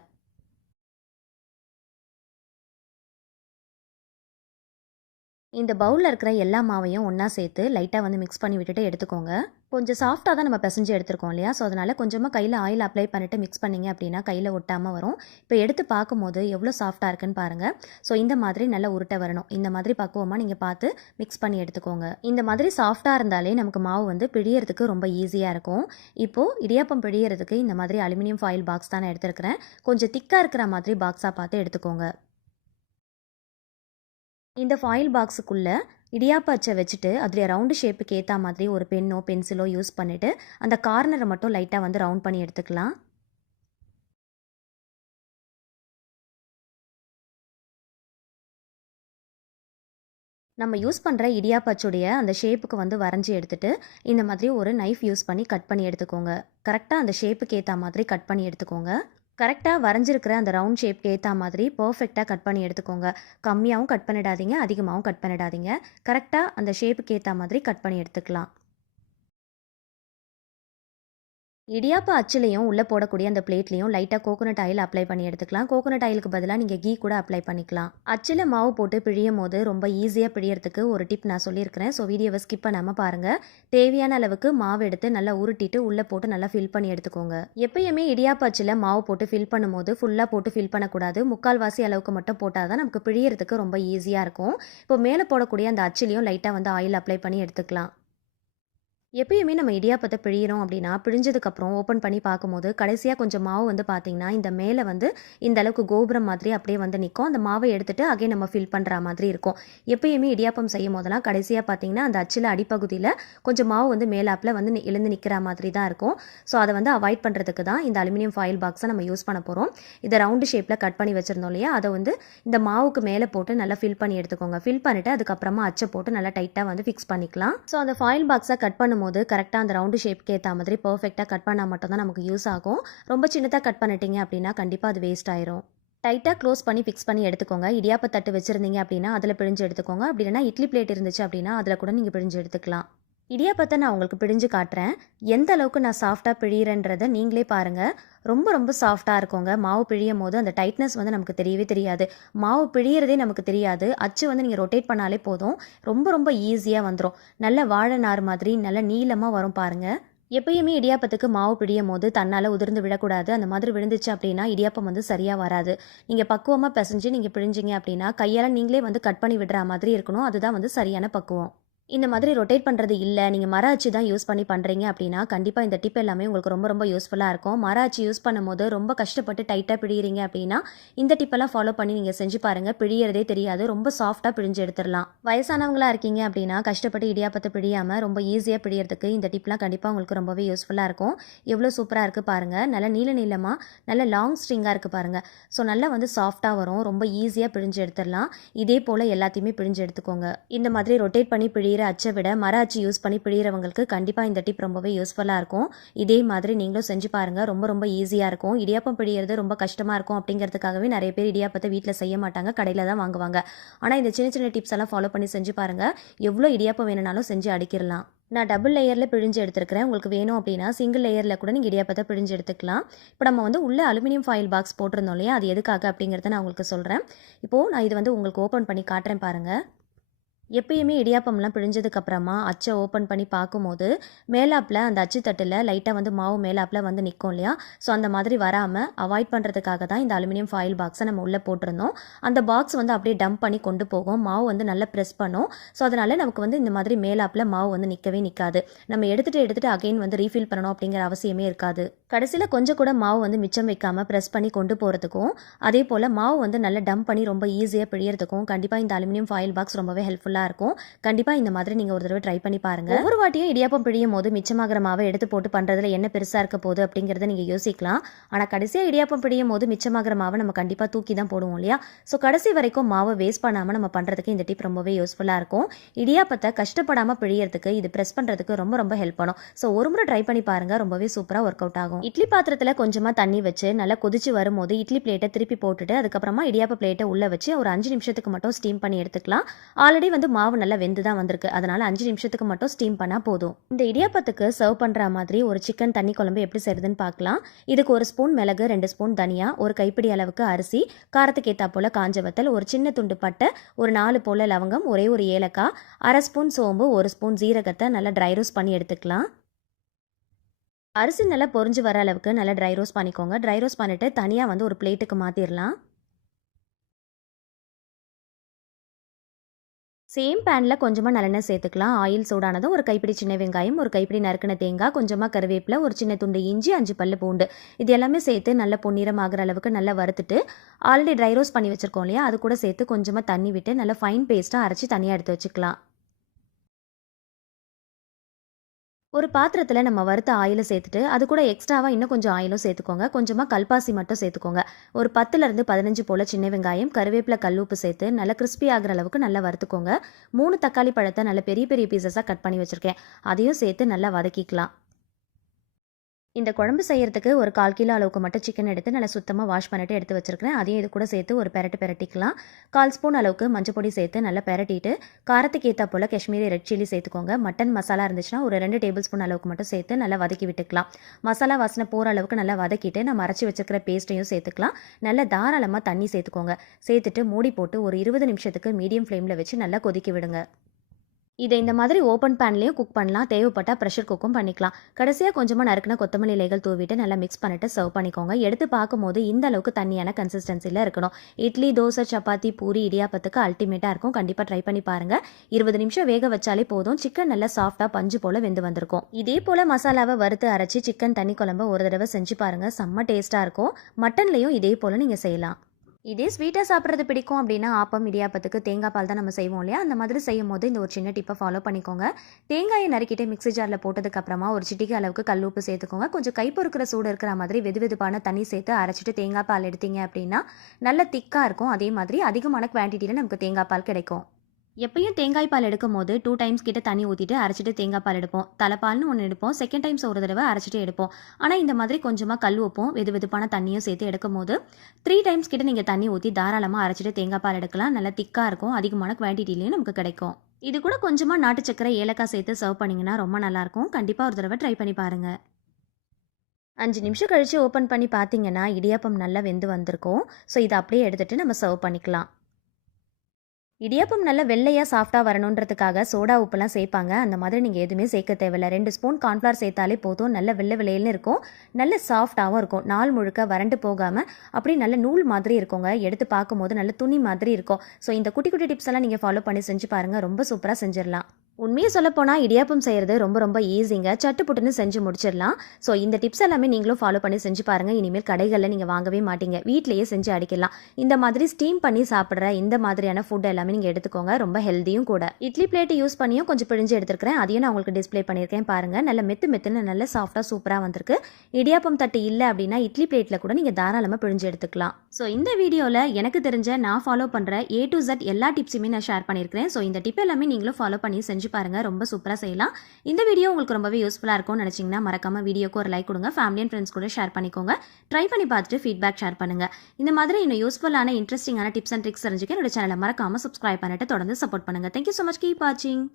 இந்த பவுலில் இருக்கிற எல்லா மாவையும் ஒன்றா சேர்த்து லைட்டாக வந்து மிக்ஸ் பண்ணி விட்டுட்டு எடுத்துக்கோங்க. கொஞ்சம் சாஃப்டாக தான் நம்ம பிசைஞ்சு எடுத்துருக்கோம் இல்லையா, ஸோ அதனால் கொஞ்சமாக கையில் ஆயில் அப்ளை பண்ணிவிட்டு மிக்ஸ் பண்ணிங்க அப்படின்னா கையில் ஒட்டாமல் வரும். இப்போ எடுத்து பார்க்கும்போது எவ்வளோ சாஃப்டாக இருக்குன்னு பாருங்கள். ஸோ இந்த மாதிரி நல்லா உருட்டை வரணும். இந்த மாதிரி பக்குவமாக நீங்கள் பார்த்து மிக்ஸ் பண்ணி எடுத்துக்கோங்க. இந்த மாதிரி சாஃப்டாக இருந்தாலே நமக்கு மாவு வந்து பிழியறதுக்கு ரொம்ப ஈஸியாக இருக்கும். இப்போது இடியாப்பம் பிழியறதுக்கு இந்த மாதிரி அலுமினியம் ஃபாயில் பாக்ஸ் தான் நான் எடுத்துருக்கிறேன். கொஞ்சம் திக்காக இருக்கிற மாதிரி பாக்ஸாக பார்த்து எடுத்துக்கோங்க. இந்த ஃபாயில் பாக்ஸுக்குள்ளே இடியாப்ப அச்சை வச்சுட்டு அதில் ரவுண்டு ஷேப்புக்கு ஏற்ற மாதிரி ஒரு பென்னோ பென்சிலோ யூஸ் பண்ணிவிட்டு அந்த கார்னரை மட்டும் லைட்டாக வந்து ரவுண்ட் பண்ணி எடுத்துக்கலாம். நம்ம யூஸ் பண்ணுற இடியாப்ப அச்சுடைய அந்த ஷேப்புக்கு வந்து வரைஞ்சி எடுத்துகிட்டு இந்த மாதிரி ஒரு நைஃப் யூஸ் பண்ணி கட் பண்ணி எடுத்துக்கோங்க. கரெக்டாக அந்த ஷேப்புக்கு ஏற்ற மாதிரி கட் பண்ணி எடுத்துக்கோங்க. கரெக்டாக வரைஞ்சிருக்கிற அந்த ரவுண்ட் ஷேப்க்கு ஏற்ற மாதிரி பர்ஃபெக்டாக கட் பண்ணி எடுத்துக்கோங்க. கம்மியாகவும் கட் பண்ணிடாதீங்க, அதிகமாகவும் கட் பண்ணிடாதீங்க. கரெக்டாக அந்த ஷேப்புக்கு ஏற்ற மாதிரி கட் பண்ணி எடுத்துக்கலாம். இடியாப்ப அச்சுலையும் உள்ளே போடக்கூடிய அந்த பிளேட்லையும் லைட்டாக கோகோனட் ஆயில் அப்ளை பண்ணி எடுத்துக்கலாம். கோகோனட் ஆயிலுக்கு பதிலாக நீங்கள் கீ கூட அப்ளை பண்ணிக்கலாம். அச்சில் மாவு போட்டு பிழியும் போது ரொம்ப ஈஸியாக பிழியறதுக்கு ஒரு டிப் நான் சொல்லியிருக்கிறேன். ஸோ வீடியோவை ஸ்கிப் பண்ணாமல் பாருங்கள். தேவையான அளவுக்கு மாவு எடுத்து நல்லா உருட்டிட்டு உள்ளே போட்டு நல்லா ஃபில் பண்ணி எடுத்துக்கோங்க. எப்பயுமே இடியாப்ப அச்சில் மாவு போட்டு ஃபில் பண்ணும்போது ஃபுல்லாக போட்டு ஃபில் பண்ணக்கூடாது. முக்கால்வாசி அளவுக்கு மட்டும் போட்டால் தான் நமக்கு பிழியறதுக்கு ரொம்ப ஈஸியாக இருக்கும். இப்போ மேலே போடக்கூடிய அந்த அச்சிலையும் லைட்டாக வந்து ஆயில் அப்ளை பண்ணி எடுத்துக்கலாம். எப்பயுமே நம்ம இடியாப்பத்தை பிழிகிறோம் அப்படின்னா பிழிஞ்சதுக்கப்புறம் ஓப்பன் பண்ணி பார்க்கும்போது கடைசியாக கொஞ்சம் மாவு வந்து பார்த்திங்கன்னா இந்த மேலே வந்து இந்த அளவுக்கு கோபுரம் மாதிரி அப்படியே வந்து நிற்கும். அந்த மாவை எடுத்துகிட்டு அகைன் நம்ம ஃபில் பண்ணுற மாதிரி இருக்கும். எப்பயுமே இடியாப்பம் செய்யும் போதெல்லாம் கடைசியாக பார்த்திங்கன்னா அந்த அச்சில் அடிப்பகுதியில் கொஞ்சம் மாவு வந்து மேலாப்பில் வந்து எழுந்து நிற்கிற மாதிரி தான் இருக்கும். ஸோ அதை வந்து அவாய்ட் பண்ணுறதுக்கு தான் இந்த அலுமினியம் ஃபாயில் பாக்ஸை நம்ம யூஸ் பண்ண போகிறோம். இதை ரவுண்டு ஷேப்பில் கட் பண்ணி வச்சுருந்தோம் இல்லையா, அதை வந்து இந்த மாவுக்கு மேலே போட்டு நல்லா ஃபில் பண்ணி எடுத்துக்கோங்க. ஃபில் பண்ணிவிட்டு அதுக்கப்புறமா அச்சை போட்டு நல்லா டைட்டாக வந்து ஃபிக்ஸ் பண்ணிக்கலாம். ஸோ அந்த ஃபாயில் பாக்ஸை கட் பண்ணும்போது கரெக்டாக அந்த ரவுண்டு ஷேப்க்கு ஏற்ற மாதிரி பர்ஃபெக்டாக கட் பண்ணால் மட்டும்தான் நமக்கு யூஸ் ஆகும். ரொம்ப சின்னதாக கட் பண்ணிட்டீங்க அப்படின்னா கண்டிப்பாக அது வேஸ்ட் ஆயிரும். டைட்டாக க்ளோஸ் பண்ணி ஃபிக்ஸ் பண்ணி எடுத்துக்கோங்க. இடியாப்ப தட்டு வச்சுருந்தீங்க அப்படின்னா அதில் பிழிஞ்சு எடுத்துக்கோங்க. அப்படி இல்லைனா இட்லி பிளேட் இருந்துச்சு அப்படின்னா அதில் கூட நீங்கள் பிழிஞ்சு எடுத்துக்கலாம். இடியாப்பத்தை நான் உங்களுக்கு பிழிஞ்சு காட்டுறேன். எந்த அளவுக்கு நான் சாஃப்டாக பிழிகிறேன்றதை நீங்களே பாருங்கள். ரொம்ப ரொம்ப சாஃப்டாக இருக்குங்க. மாவு பிழியும் போது அந்த டைட்னஸ் வந்து நமக்கு தெரியவே தெரியாது. மாவு பிழியறதே நமக்கு தெரியாது. அச்சு வந்து நீங்கள் ரொட்டேட் பண்ணாலே போதும், ரொம்ப ரொம்ப ஈஸியாக வந்துடும். நல்ல வாழை நார் மாதிரி நல்ல நீளமாக வரும் பாருங்கள். எப்பயுமே இடியாப்பத்துக்கு மாவு பிழியும் போது தன்னால் உதிர்ந்து விடக்கூடாது. அந்த மாதிரி விழுந்துச்சு அப்படின்னா இடியாப்பம் வந்து சரியாக வராது. நீங்கள் பக்குவமாக பிசைஞ்சு நீங்கள் பிழிஞ்சிங்க அப்படின்னா கையால் நீங்களே வந்து கட் பண்ணி விடுற மாதிரி இருக்கணும். அதுதான் வந்து சரியான பக்குவம். இந்த மாதிரி ரொட்டேட் பண்ணுறது இல்லை, நீங்கள் மர அச்சு தான் யூஸ் பண்ணி பண்ணுறீங்க அப்படின்னா கண்டிப்பாக இந்த டிப் எல்லாமே உங்களுக்கு ரொம்ப ரொம்ப யூஸ்ஃபுல்லாக இருக்கும். மர அச்சு யூஸ் பண்ணும்போது ரொம்ப கஷ்டப்பட்டு டைட்டாக பிழிகிறீங்க அப்படின்னா இந்த டிப்பெல்லாம் ஃபாலோ பண்ணி நீங்கள் செஞ்சு பாருங்கள். பிழியறதே தெரியாது, ரொம்ப சாஃப்டாக பிழிஞ்சு எடுத்துடலாம். வயசானவங்களாக இருக்கீங்க அப்படின்னா கஷ்டப்பட்டு இடியாப்பத்தை பிழியாமல் ரொம்ப ஈஸியாக பிழியறதுக்கு இந்த டிப்லாம் கண்டிப்பாக உங்களுக்கு ரொம்பவே யூஸ்ஃபுல்லாக இருக்கும். எவ்வளோ சூப்பராக இருக்குது பாருங்கள். நல்லா நீளமாக நல்ல லாங் ஸ்ட்ரிங்காக இருக்குது பாருங்கள். ஸோ நல்லா வந்து சாஃப்டாக வரும், ரொம்ப ஈஸியாக பிழிஞ்சு எடுத்துடலாம். இதே போல் எல்லாத்தையுமே பிழிஞ்சு எடுத்துக்கோங்க. இந்த மாதிரி ரொட்டேட் பண்ணி அச்சை விட மர அச்சு யூஸ் பண்ணி பிழிகிறவங்களுக்கு கண்டிப்பாக இந்த டிப் ரொம்பவே யூஸ்ஃபுல்லாக இருக்கும். இதே மாதிரி நீங்களும் செஞ்சு பாருங்கள். ரொம்ப ரொம்ப ஈஸியாக இருக்கும். இடியாப்பம் பிழிகிறது ரொம்ப கஷ்டமாக இருக்கும் அப்படிங்கிறதுக்காகவே நிறைய பேர் இடியாப்பத்தை வீட்டில் செய்ய மாட்டாங்க, கடையில் தான் வாங்குவாங்க. ஆனால் இந்த சின்ன சின்ன டிப்ஸ் எல்லாம் ஃபாலோ பண்ணி செஞ்சு பாருங்கள். எவ்வளோ இடியாப்பம் வேணுனாலும் செஞ்சு அடிக்கிடலாம். நான் டபுள் லேயரில் பிழிஞ்சு எடுத்துருக்கிறேன். உங்களுக்கு வேணும் அப்படின்னா சிங்கிள் லேயரில் கூட நீங்கள் இடியாப்பத்தை பிழிஞ்சு எடுத்துக்கலாம். இப்போ நம்ம வந்து உள்ள அலுமினியம் ஃபாயில் பாக்ஸ் போட்டிருந்தோம் இல்லையா, அது எதுக்காக அப்படிங்கிறத நான் உங்களுக்கு சொல்கிறேன். இப்போது நான் இது வந்து உங்களுக்கு ஓப்பன் பண்ணி காட்டுறேன் பாருங்கள். எப்பயுமே இடியாப்பம்லாம் பிழிஞ்சதுக்கப்புறமா அச்சை ஓப்பன் பண்ணி பார்க்கும்போது மேலாப்பில் அந்த அச்சு தட்டில் லைட்டாக வந்து மாவு மேலாப்பில் வந்து நிற்கும் இல்லையா, ஸோ அந்த மாதிரி வராமல் அவாய்ட் பண்ணுறதுக்காக தான் இந்த அலுமினியம் ஃபாயில் பாக்ஸை நம்ம உள்ளே போட்டிருந்தோம். அந்த பாக்ஸ் வந்து அப்படியே டம்ப் பண்ணி கொண்டு போகும், மாவு வந்து நல்லா ப்ரெஸ் பண்ணும். ஸோ அதனால் நமக்கு வந்து இந்த மாதிரி மேலாப்பில் மாவு வந்து நிற்கவே நிற்காது. நம்ம எடுத்துகிட்டு அகைன் வந்து ரீஃபில் பண்ணணும் அப்படிங்கிற அவசியமே இருக்காது. கடைசியில் கொஞ்சம் கூட மாவு வந்து மிச்சம் வைக்காமல் ப்ரெஸ் பண்ணி கொண்டு போகிறதுக்கும் அதே போல் மாவு வந்து நல்லா டம்ப் பண்ணி ரொம்ப ஈஸியாக பிழியறதுக்கும் கண்டிப்பாக இந்த அலுமினியம் ஃபாயில் பாக்ஸ் ரொம்பவே ஹெல்ப்ஃபுல்லாக இருக்கும். கண்டிப்பாக இந்த மாதிரி நீங்கள் ஒரு தடவை ட்ரை பண்ணி பாருங்கள். ஒவ்வொரு வாட்டியும் இடியாப்பம் பிழியும் போது மிச்சமாகிற மாவை எடுத்து போட்டு பண்ணுறதுல என்ன பெருசாக இருக்க போகுது அப்படிங்கிறத நீங்கள் யோசிக்கலாம். ஆனால் கடைசியாக இடியாப்பம் பிழியும் போது மிச்சமாகிற மாவை நம்ம கண்டிப்பாக தூக்கி தான் போடுவோம் இல்லையா, ஸோ கடைசி வரைக்கும் மாவை வேஸ்ட் பண்ணாமல் நம்ம பண்ணுறதுக்கு இந்த டிப் ரொம்பவே யூஸ்ஃபுல்லாக இருக்கும். இடியாப்பத்தை கஷ்டப்படாமல் பிழியறதுக்கு இது ப்ரெஸ் பண்ணுறதுக்கு ரொம்ப ரொம்ப ஹெல்ப் பண்ணும். ஸோ ஒரு முறை ட்ரை பண்ணி பாருங்கள், ரொம்பவே சூப்பராக ஒர்க் அவுட் ஆகும். இட்லி பாத்திரத்தில் கொஞ்சமாக தண்ணி வச்சு நல்லா கொதிச்சு வரும்போது இட்லி பிளேட்டை திருப்பி போட்டுட்டு அதுக்கப்புறமா இடியாப்ப பிளேட்டை உள்ளே வச்சு ஒரு 5 நிமிஷத்துக்கு மட்டும் ஸ்டீம் பண்ணி எடுத்துக்கலாம். ஆல்ரெடி வந்து மாவு நல்லா வெந்து தான் வந்திருக்கு, அதனால 5 நிமிஷத்துக்கு மட்டும் ஸ்டீம் பண்ணால் போதும். இந்த இடியாப்பத்துக்கு சர்வ் பண்ணுற மாதிரி ஒரு சிக்கன் தண்ணி குழம்பு எப்படி செய்யுதுன்னு பார்க்கலாம். இதுக்கு 1 ஸ்பூன் மிளகு, 2 ஸ்பூன் தனியா, ஒரு கைப்பிடி அளவுக்கு அரிசி, காரத்துக்கு ஏற்றா போல் காஞ்ச வத்தல், ஒரு சின்ன துண்டு பட்டை, ஒரு 4 போல் லவங்கம், ஒரே ஒரு ஏலக்காய், 1/2 ஸ்பூன் சோம்பு, 1 ஸ்பூன் ஜீரகத்தை நல்லா ட்ரை ரோஸ்ட் பண்ணி எடுத்துக்கலாம். அரிசி நல்லா பொரிஞ்சு வர அளவுக்கு நல்லா ட்ரை ரோஸ்ட் பண்ணிக்கோங்க. ட்ரை ரோஸ்ட் பண்ணிவிட்டு தனியாக வந்து ஒரு பிளேட்டுக்கு மாற்றிடலாம். சேம் பேனில் கொஞ்சமாக நல்லெண்ணெய் சேர்த்துக்கலாம். ஆயில் சூடானதும் ஒரு கைப்பிடி சின்ன வெங்காயம், ஒரு கைப்பிடி நறுக்கின தேங்காய், கொஞ்சமாக கருவேப்பிலை, ஒரு சின்ன துண்டு இஞ்சி, 5 பல்லு பூண்டு, இது எல்லாமே சேர்த்து நல்ல பொன்னிறம் ஆகிற அளவுக்கு நல்லா வறுத்துட்டு ஆல்ரெடி ட்ரை ரோஸ்ட் பண்ணி வச்சுருக்கோம் இல்லையா, அது கூட சேர்த்து கொஞ்சமாக தண்ணி விட்டு நல்லா ஃபைன் பேஸ்ட்டாக அரைச்சி தனியாக எடுத்து வச்சுக்கலாம். ஒரு பாத்திரத்தில் நம்ம வறுத்த ஆயிலை சேர்த்துட்டு அது கூட எக்ஸ்ட்ராவாக இன்னும் கொஞ்சம் ஆயிலும் சேர்த்துக்கோங்க. கொஞ்சமாக கல்பாசி மட்டும் சேர்த்துக்கோங்க. ஒரு 10லேருந்து 15 போல் சின்ன வெங்காயம், கருவேப்பிலை, கல்லுப்பு சேர்த்து நல்லா கிறிஸ்பி ஆகிற அளவுக்கு நல்லா வறுத்துக்கோங்க. 3 தக்காளி பழத்தை நல்ல பெரிய பெரிய பீசஸாக கட் பண்ணி வச்சுருக்கேன், அதையும் சேர்த்து நல்லா வதக்கிக்கலாம். இந்த குழம்பு செய்யறதுக்கு ஒரு 1/4 கிலோ அளவுக்கு மட்டும் சிக்கன் எடுத்து நல்லா சுத்தமாக வாஷ் பண்ணிட்டு எடுத்து வச்சிருக்கிறேன். அதையும் இது கூட சேர்த்து ஒரு பெரட்டிக்கலாம். 1/4 ஸ்பூன் அளவுக்கு மஞ்சள் பொடி சேர்த்து நல்லா பெரட்டிட்டு காரத்துக்கு ஏற்றா போல் காஷ்மீரி ரெட் சில்லி சேர்த்துக்கோங்க. மட்டன் மசாலா இருந்துச்சுன்னா ஒரு 2 டேபிள் ஸ்பூன் அளவுக்கு மட்டும் சேர்த்து நல்லா வதக்கி விட்டுக்கலாம். மசாலா வாசனை போகிற அளவுக்கு நல்லா வதக்கிட்டு நம்ம அரைச்சி வச்சிருக்கிற பேஸ்ட்டையும் சேர்த்துக்கலாம். நல்லா தாராளமாக தண்ணி சேர்த்துக்கோங்க. சேர்த்துட்டு மூடி போட்டு ஒரு 20 நிமிஷத்துக்கு மீடியம் ஃப்ளேமில் வச்சு நல்லா கொதிக்க விடுங்க. இதை இந்த மாதிரி ஓப்பன் பேன்லேயும் குக் பண்ணலாம். தேவைப்பட்டால் ப்ரெஷர் குக்கும் பண்ணிக்கலாம். கடைசியாக கொஞ்சமாக நறுக்கின கொத்தமல்லி இலைகள் தூவிட்டு நல்லா மிக்ஸ் பண்ணிட்டு சர்வ் பண்ணிக்கோங்க. எடுத்து பார்க்கும்போது இந்த அளவுக்கு தண்ணியான கன்சிஸ்டன்சியில் இருக்கணும். இட்லி, தோசை, சப்பாத்தி, பூரி, இடியாப்பத்துக்கு அல்டிமேட்டாக இருக்கும். கண்டிப்பாக ட்ரை பண்ணி பாருங்கள். 20 நிமிஷம் வேக வச்சாலே போதும். சிக்கன் நல்லா சாஃப்டாக பஞ்சு போல் வெந்து வந்திருக்கும். இதே போல் மசாலாவை வறுத்து அரைச்சி சிக்கன் தண்ணி குழம்பு ஒரு தடவை செஞ்சு பாருங்கள். செம்ம டேஸ்ட்டாக இருக்கும். மட்டன்லேயும் இதே போல் நீங்கள் செய்யலாம். இதே ஸ்வீட்டாக சாப்பிட்றது பிடிக்கும் அப்படின்னா ஆப்பம், இடியாப்பத்துக்கு தேங்காய் பால் தான் நம்ம செய்வோம் இல்லையா? அந்த மாதிரி செய்யும் போது இந்த ஒரு சின்ன டிப்பை ஃபாலோ பண்ணிக்கோங்க. தேங்காயை நறுக்கிட்டு மிக்ஸி ஜாரில் போட்டதுக்கப்புறமா ஒரு சிட்டிகை அளவுக்கு கல் உப்பு சேர்த்துக்கோங்க. கொஞ்சம் கைப்பொறுக்கிற சூடு இருக்கிற மாதிரி வெதுவெதுப்பான தண்ணி சேர்த்து அரைச்சிட்டு தேங்காய் பால் எடுத்தீங்க அப்படின்னா நல்ல திக்காக இருக்கும். அதே மாதிரி அதிகமான குவான்டிட்டியில் நமக்கு தேங்காய் பால் கிடைக்கும். எப்பயும் தேங்காய் பால் எடுக்கும் போது 2 டைம்ஸ் கிட்ட தண்ணி ஊற்றிட்டு அரைச்சிட்டு தேங்காய் பால் எடுப்போம். தலைப்பால்னு ஒன்று எடுப்போம். செகண்ட் டைம்ஸ் ஒரு தடவை அரைச்சிட்டு எடுப்போம். ஆனால் இந்த மாதிரி கொஞ்சமாக கல் உப்பும் வெதுவெதுப்பான தண்ணியும் சேர்த்து எடுக்கும் போது 3 டைம்ஸ் கிட்ட நீங்கள் தண்ணி ஊற்றி தாராளமாக அரைச்சிட்டு தேங்காய் பால் எடுக்கலாம். நல்லா திக்காக இருக்கும். அதிகமான குவான்டிட்டிலையும் நமக்கு கிடைக்கும். இது கூட கொஞ்சமாக நாட்டு சக்கரை, ஏலக்காய் சேர்த்து சர்வ் பண்ணிங்கன்னா ரொம்ப நல்லாயிருக்கும். கண்டிப்பாக ஒரு தடவை ட்ரை பண்ணி பாருங்கள். 5 நிமிஷம் கழித்து ஓப்பன் பண்ணி பார்த்தீங்கன்னா இடியாப்பம் நல்லா வெந்து வந்திருக்கும். ஸோ இதை அப்படியே எடுத்துகிட்டு நம்ம சர்வ் பண்ணிக்கலாம். இடியாப்பம் நல்லா வெள்ளையாக சாஃப்டாக வரணுன்றதுக்காக சோடா உப்புலாம் சேர்ப்பாங்க. அந்த மாதிரி நீங்கள் எதுவுமே சேர்க்க தேவையில்லை. 2 ஸ்பூன் கார்ன்ஃப்ளவர் சேர்த்தாலே போதும். நல்ல வெள்ளை வெள்ளையில்னு இருக்கும். நல்ல சாஃப்டாகவும் இருக்கும். நாள் முழுக்க வறண்டு போகாமல் அப்படி நல்ல நூல் மாதிரி இருக்குங்க. எடுத்து பார்க்கும்போது நல்ல துணி மாதிரி இருக்கும். ஸோ இந்த குட்டி குட்டி டிப்ஸ் எல்லாம் நீங்கள் ஃபாலோ பண்ணி செஞ்சு பாருங்கள். ரொம்ப சூப்பராக செஞ்சிடலாம். உண்மையை சொல்லப்போனால் இடியாப்பம் செய்கிறது ரொம்ப ஈஸிங்க. சட்டுப்புட்டுன்னு செஞ்சு முடிச்சிடலாம். ஸோ இந்த டிப்ஸ் எல்லாமே நீங்களும் ஃபாலோ பண்ணி செஞ்சு பாருங்கள். இனிமேல் கடைகளில் நீங்கள் வாங்கவே மாட்டீங்க. வீட்டிலேயே செஞ்சு அடிக்கலாம். இந்த மாதிரி ஸ்டீம் பண்ணி சாப்பிட்ற இந்த மாதிரியான ஃபுட் எல்லாமே நீங்கள் எடுத்துக்கோங்க. ரொம்ப ஹெல்த்தியும் கூட. இட்லி பிளேட்டு யூஸ் பண்ணியும் கொஞ்சம் பிழிஞ்சு எடுத்துருக்கிறேன். அதையும் நான் உங்களுக்கு டிஸ்பிளே பண்ணியிருக்கேன் பாருங்கள். நல்ல மெத்துன்னு நல்ல சாஃப்டாக சூப்பராக வந்திருக்கு. இடியாப்பம் தட்டு இல்லை அப்படின்னா இட்லி பிளேட்டில் கூட நீங்கள் தாராளமாக பிழிஞ்சு எடுத்துக்கலாம். ஸோ இந்த வீடியோவில் எனக்கு தெரிஞ்ச நான் ஃபாலோ பண்ணுற A to Z எல்லா டிப்ஸுமே நான் ஷேர் பண்ணியிருக்கிறேன். ஸோ இந்த டிப் எல்லாமே நீங்களும் ஃபாலோ பண்ணி செஞ்சு பாருங்க. ரொம்ப சூப்பரா செய்யலாம். இந்த வீடியோ உங்களுக்கு ரொம்பவே யூஸ்ஃபுல்லா இருக்கும்னு நினைச்சீங்கன்னா மறக்காம வீடியோக்கு ஒரு லைக் கொடுங்க. ஃபேமிலி அண்ட் ஃப்ரெண்ட்ஸ் கூட ஷேர் பண்ணிக்கோங்க. ட்ரை பண்ணி பார்த்துட்டு ஃபீட்பேக் ஷேர் பண்ணுங்க. இந்த மாதிரி இன்னும் யூஸ்ஃபுல்லான இன்ட்ரெஸ்டிங்கான டிப்ஸ் அண்ட் ட்ரிக்ஸ் தெரிஞ்சுக்க என்னோட சேனலை மறக்காம சப்ஸ்கிரைப் பண்ணிட்டு தொடர்ந்து சப்போர்ட் பண்ணுங்க. Thank you so much. கீப் வாட்சிங்.